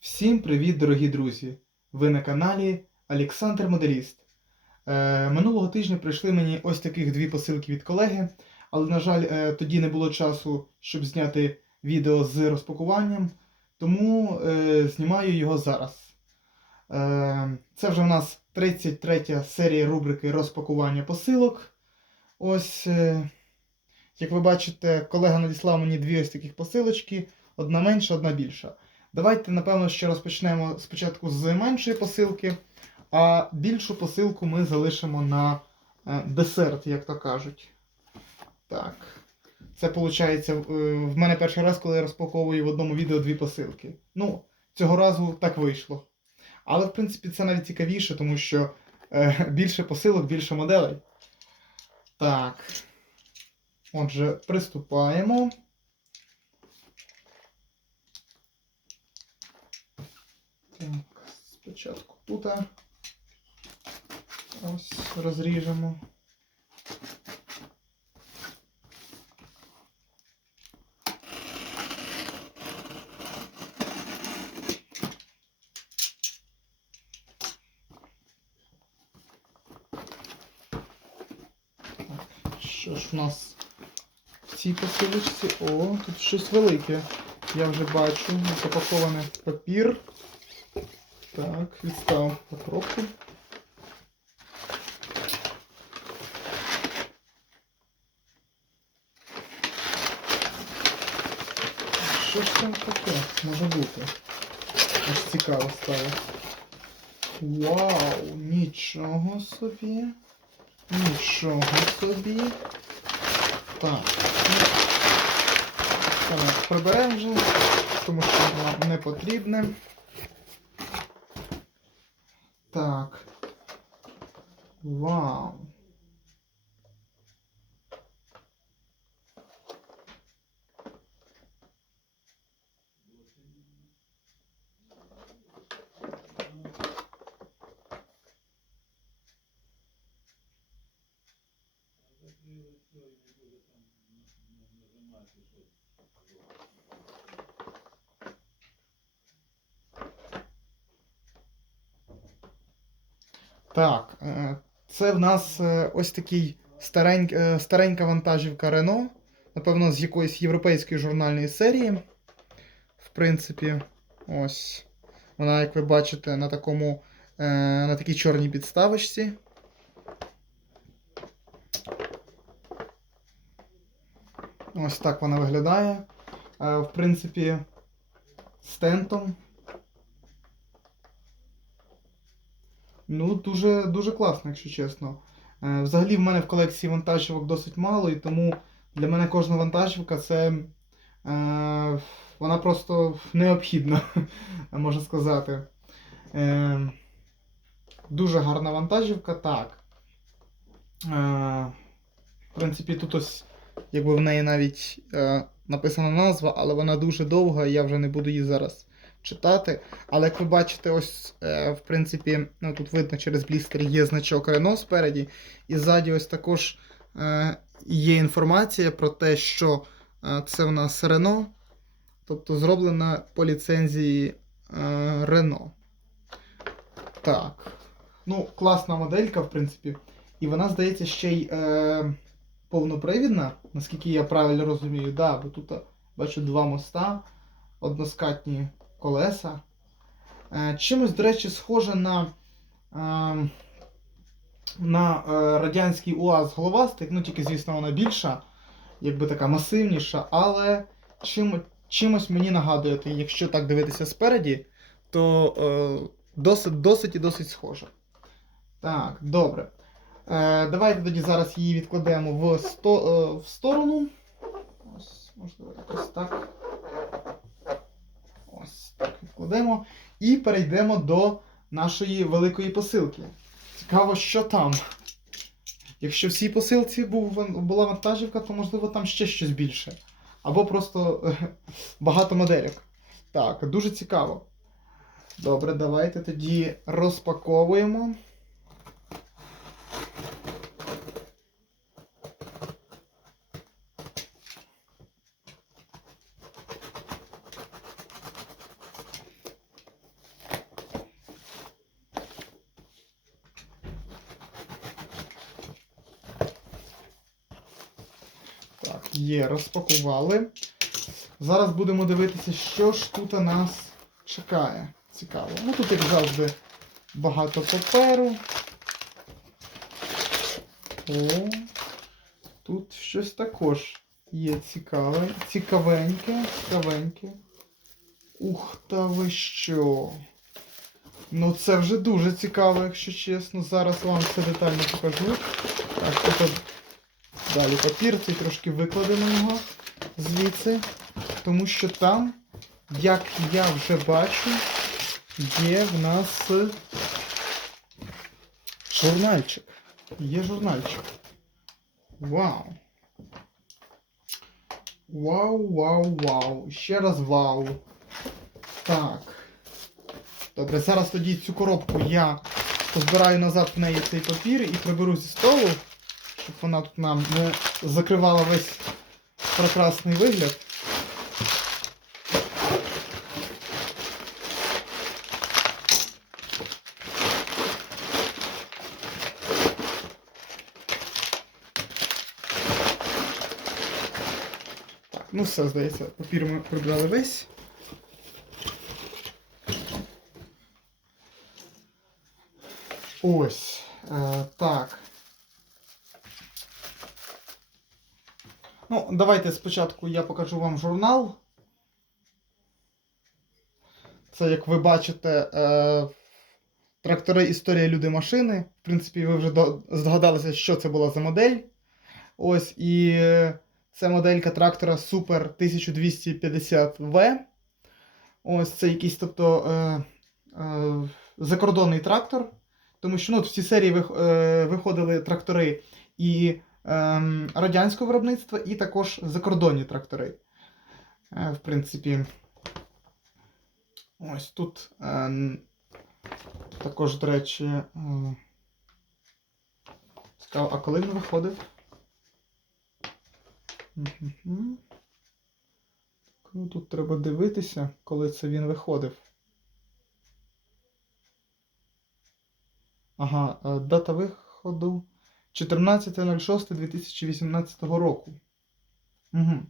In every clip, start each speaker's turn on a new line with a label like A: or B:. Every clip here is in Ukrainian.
A: Всім привіт, дорогі друзі! Ви на каналі Олександр Моделіст. Е, минулого тижня прийшли мені ось таких дві посилки від колеги, але, на жаль, е, тоді не було часу, щоб зняти відео з розпакуванням, тому е, знімаю його зараз. Е, це вже в нас 33 серія рубрики розпакування посилок. Ось, е, як ви бачите, колега надіслав мені дві ось таких посилочки, одна менша, одна більша. Давайте, напевно, ще розпочнемо спочатку з меншої посилки, а більшу посилку ми залишимо на е, десерт, як то кажуть. Так. Це виходить, в мене перший раз, коли я розпаковую в одному відео дві посилки. Ну, цього разу так вийшло. Але, в принципі, це навіть цікавіше, тому що е, більше посилок, більше моделей. Так. Отже, приступаємо. Так, спочатку тут ось розріжемо. Що ж у нас в цій посилочці? О, тут щось велике. Я вже бачу, запакований папір. Так, відстав попробку. Що ж там таке може бути? Аж цікаво стало. Вау, нічого собі. Нічого собі. Так. Так, приберемо вже, тому що воно не потрібне. Так. Вау. Так, е, це в нас е, ось такий стареньк, е, старенька вантажівка Renault, напевно, з якоїсь європейської журнальної серії. В принципі, ось. Вона, як ви бачите, на такому, на такій чорній підставочці. Ось так вона виглядає. В принципі, з тентом. Ну, дуже, дуже класно, якщо чесно. Е, Взагалі, в мене в колекції вантажівок досить мало, і тому для мене кожна вантажівка це е, вона просто необхідна, можна сказати. Е, дуже гарна вантажівка, так. В принципі, тут ось, якби в неї навіть написана назва, але вона дуже довга, і я вже не буду її зараз читати. Але як ви бачите, ось, е, в принципі, ну, тут видно через блістер є значок Renault спереді. І ззаді ось також е, є інформація про те, що е, це в нас Renault, тобто зроблена по ліцензії е, Renault. Так. Ну, класна моделька, в принципі. І вона, здається, ще й е, повнопривідна, наскільки я правильно розумію. Да, бо тут е, бачу два моста, односкатні колеса. Е, Чимось, до речі, схоже на е, на е, радянський УАЗ головастик, ну тільки, звісно, вона більша, якби така масивніша, але чим, чимось мені нагадує, якщо так дивитися спереді, то досить, досить і досить схоже. Так, добре. Давайте тоді зараз її відкладемо в, сто, в сторону. Ось, можливо, якось так. Відкладемо. І перейдемо до нашої великої посилки. Цікаво, що там. Якщо в цій посилці був, була вантажівка, то можливо там ще щось більше. Або просто е, багато моделек. Так, дуже цікаво. Добре, давайте тоді розпаковуємо. Є, розпакували. Зараз будемо дивитися, що ж тут у нас чекає. Цікаво. Ну тут, як завжди, багато паперу. О, тут щось також є цікаве, цікавеньке, цікавеньке. Ух та ви що. Ну це вже дуже цікаво, якщо чесно. Зараз вам все детально покажу. Так, тут далі папір, цей трошки викладемо його звідси. Тому що там, як я вже бачу, є в нас журнальчик. Є журнальчик. Вау. Вау, вау, вау. Ще раз вау. Так. Добре, зараз тоді цю коробку я позбираю назад в неї цей папір і приберу зі столу, щоб вона тут нам не закривала весь прекрасний вигляд. Ну все, здається, папір ми прибрали весь. Ось. Е, так. Ну, давайте спочатку я покажу вам журнал. Це, як ви бачите, е, трактори Історія люди машини. В принципі, ви вже здогадалися, що це була за модель. Ось і це моделька трактора Super 1250V. Ось це якийсь, тобто, е, е, закордонний трактор. Тому що ну, в цій серії е, виходили трактори і радянського виробництва, і також закордонні трактори. Е, в принципі, ось тут е, також, до речі, е, цікаво, а коли він виходив? Ну, тут треба дивитися, коли це він виходив. Ага, е, дата виходу 14.06.2018 року. Угу.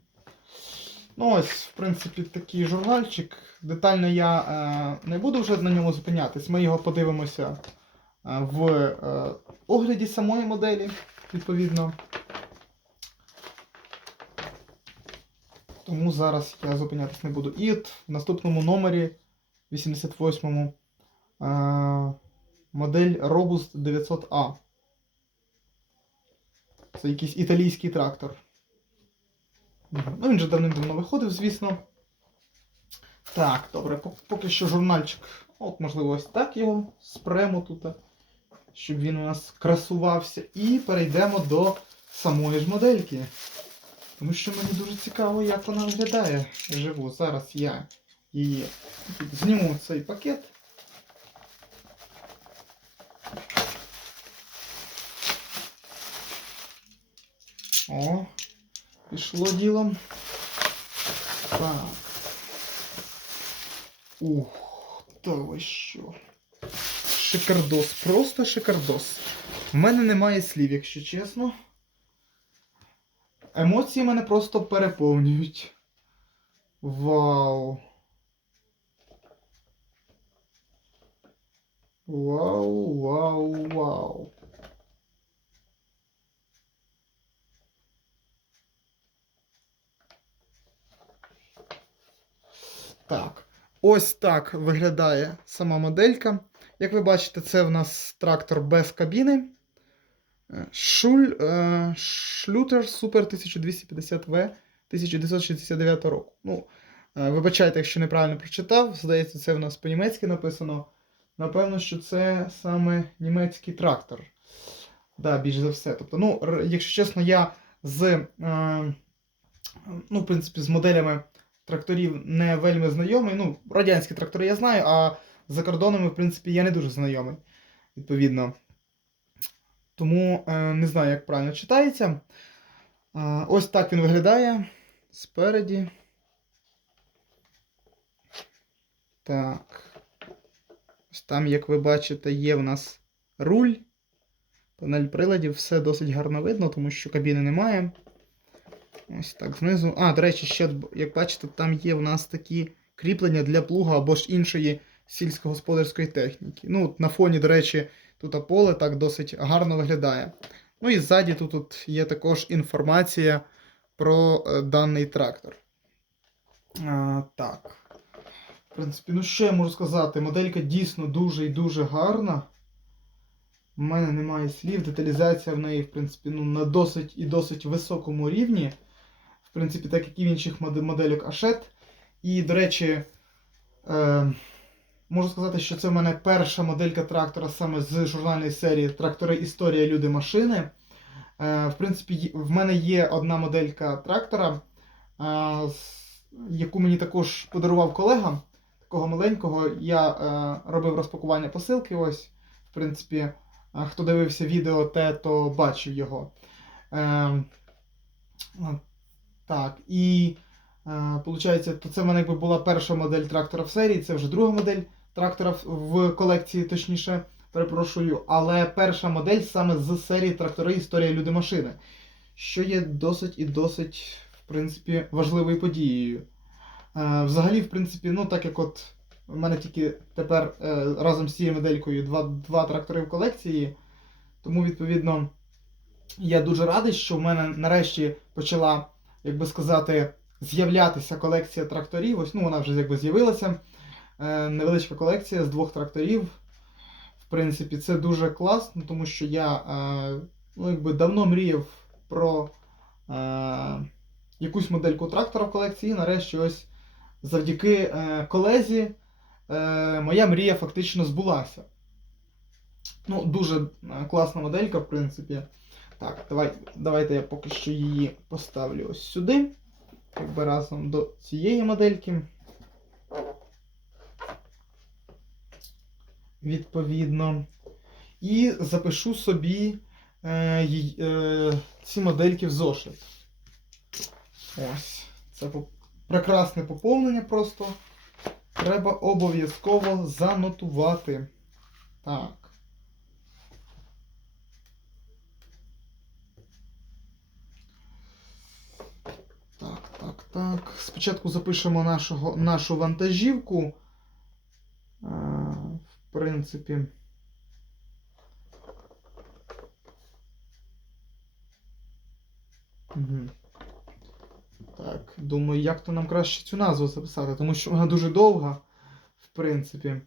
A: Ну, ось, в принципі, такий журнальчик. Детально я е, не буду вже на ньому зупинятись. Ми його подивимося е, в е, огляді самої моделі, відповідно. Тому зараз я зупинятись не буду. І от в наступному номері 88-му. Е, Модель Robust 900A. Це якийсь італійський трактор. Ну, він же давним-давно виходив, звісно. Так, добре, поки що журнальчик. От, можливо, ось так його спремо тут, щоб він у нас красувався. І перейдемо до самої ж модельки. Тому що мені дуже цікаво, як вона виглядає вживу. Зараз я її зніму цей пакет. О, пішло ділом. Так. Ух, та ви що. Шикардос, просто шикардос. В мене немає слів, якщо чесно. Емоції мене просто переповнюють. Вау. Вау, вау, вау. Так. Ось так виглядає сама моделька. Як ви бачите, це в нас трактор без кабіни. Е, Шуль, е, Шлютер Super 1250V 1969 року. Ну, е, вибачайте, якщо неправильно прочитав. Здається, це в нас по-німецьки написано. Напевно, що це саме німецький трактор. Да, більш за все. Тобто, ну, якщо чесно, я з, ну, в принципі, з моделями тракторів не вельми знайомий. Ну, радянські трактори я знаю, а з закордонними, в принципі, я не дуже знайомий. Відповідно. Тому е, не знаю, як правильно читається. Е, ось так він виглядає спереді. Так. Ось там, як ви бачите, є в нас руль. Панель приладів, все досить гарно видно, тому що кабіни немає. Ось так знизу. А, до речі, ще, як бачите, там є в нас такі кріплення для плуга або ж іншої сільськогосподарської техніки. Ну, от на фоні, до речі, тут поле так досить гарно виглядає. Ну і ззаді тут, тут є також інформація про е, даний трактор. А, так. В принципі, ну що я можу сказати? Моделька дійсно дуже і дуже гарна. У мене немає слів, деталізація в неї, в принципі, ну, на досить і досить високому рівні. В принципі, так як і в інших моде- моделях Ашет. І, до речі, е, можу сказати, що це в мене перша моделька трактора саме з журнальної серії Трактори Історія Люди Машини. Е, в принципі, в мене є одна моделька трактора, е, яку мені також подарував колега, такого маленького. Я е, робив розпакування посилки. Ось, в принципі, хто дивився відео, те, то бачив його. Е, так, і е, то це в мене якби була перша модель трактора в серії, це вже друга модель трактора в- колекції, точніше, перепрошую. Але перша модель саме з серії трактори Історія люди машини, що є досить і досить, в принципі, важливою подією. Е, взагалі, в принципі, ну так як от в мене тільки тепер е, разом з цією моделькою два, два трактори в колекції, тому відповідно. Я дуже радий, що в мене нарешті почала, як би сказати, з'являтися колекція тракторів. Ось ну вона вже якби з'явилася. Е, невеличка колекція з двох тракторів. В принципі, це дуже класно, тому що я е, ну, якби давно мріяв про е, якусь модельку трактора в колекції. І нарешті, ось завдяки е, колезі, е, моя мрія фактично збулася. Ну, дуже е, класна моделька, в принципі. Так, давай, давайте я поки що її поставлю ось сюди. Якби разом до цієї модельки. Відповідно. І запишу собі е, е, ці модельки в зошит. Ось. Це прекрасне поповнення просто. Треба обов'язково занотувати. Так, так, так. Спочатку запишемо нашого, нашу вантажівку. А, в принципі. Угу. Так, думаю, як то нам краще цю назву записати, тому що вона дуже довга, в принципі.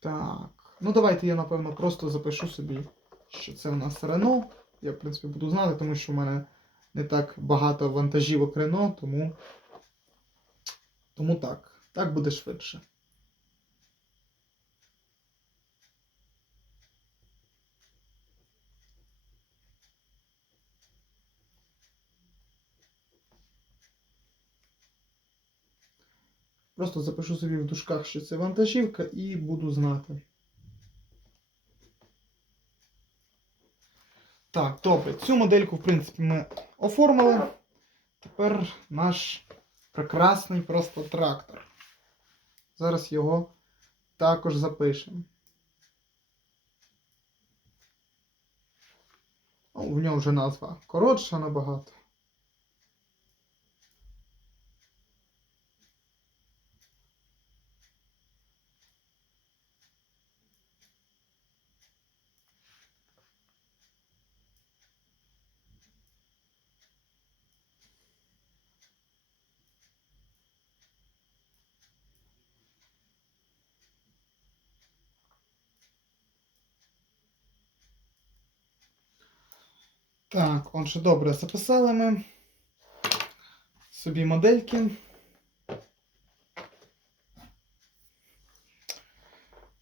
A: Так. Ну, давайте я, напевно, просто запишу собі, що це у нас Рено. Я, в принципі, буду знати, тому що в мене не так багато вантажівок Рено, тому. Тому так. Так буде швидше. Просто запишу собі в дужках, що це вантажівка, і буду знати. Так, добре. Цю модельку, в принципі, ми оформили. Тепер наш прекрасний просто трактор. Зараз його також запишемо. Ну, в нього вже назва коротша набагато. Так, отже, добре, записали ми собі модельки.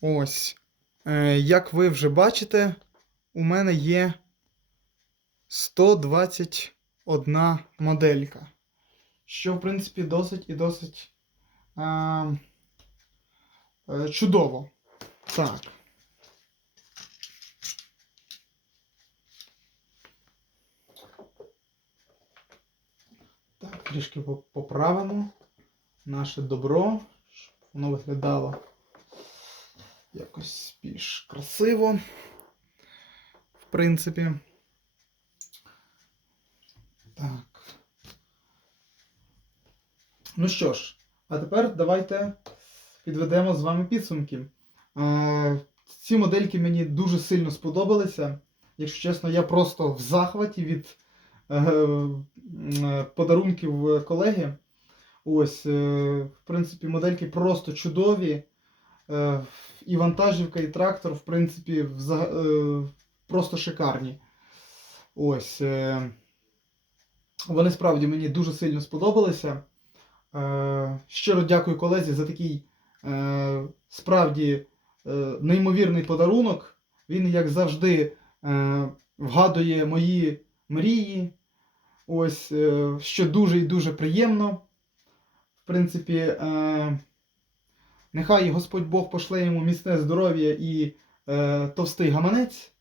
A: Ось. Е, як ви вже бачите, у мене є 121 моделька. Що, в принципі, досить і досить е, е, чудово. Так. Так, трішки поправимо наше добро, щоб воно виглядало якось більш красиво. В принципі. Так. Ну що ж, а тепер давайте підведемо з вами підсумки. Е, ці модельки мені дуже сильно сподобалися. Якщо чесно, я просто в захваті від подарунків колеги. Ось, е, в принципі, модельки просто чудові. Е, і вантажівка, і трактор, в принципі, е, просто шикарні. Ось. Е, вони справді мені дуже сильно сподобалися. Е, щиро дякую колезі за такий е, справді е, неймовірний подарунок. Він, як завжди, е, вгадує мої мрії. Ось, е, що дуже і дуже приємно. В принципі, е, нехай Господь Бог пошле йому міцне здоров'я і е, товстий гаманець.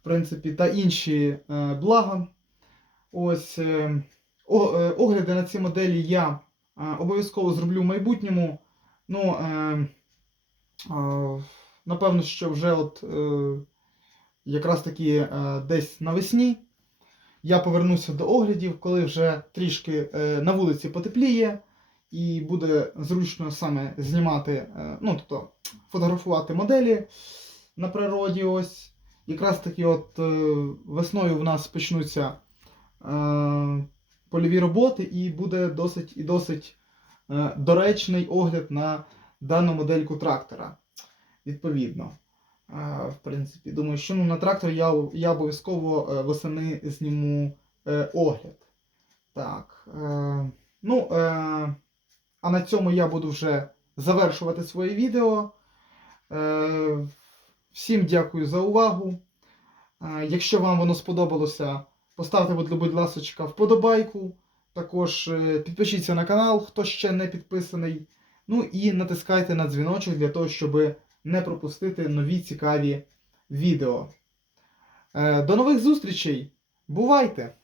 A: В принципі, та інші блага. Ось огляди на ці моделі я обов'язково зроблю в майбутньому. Ну, напевно, що вже от якраз таки десь навесні я повернуся до оглядів, коли вже трішки е, на вулиці потепліє, і буде зручно саме знімати, е, ну, тобто фотографувати моделі на природі. Ось. Якраз таки от е, весною в нас почнуться польові роботи, і буде досить і досить доречний огляд на дану модельку трактора. Відповідно. В принципі, думаю, що ну, на трактор я, я обов'язково е, восени зніму е, огляд. Так. Е, ну, а на цьому я буду вже завершувати своє відео. Всім дякую за увагу. Якщо вам воно сподобалося, поставте, будь, ласка, вподобайку. Також підпишіться на канал, хто ще не підписаний. Ну і натискайте на дзвіночок для того, щоб не пропустити нові цікаві відео. Е, До нових зустрічей! Бувайте!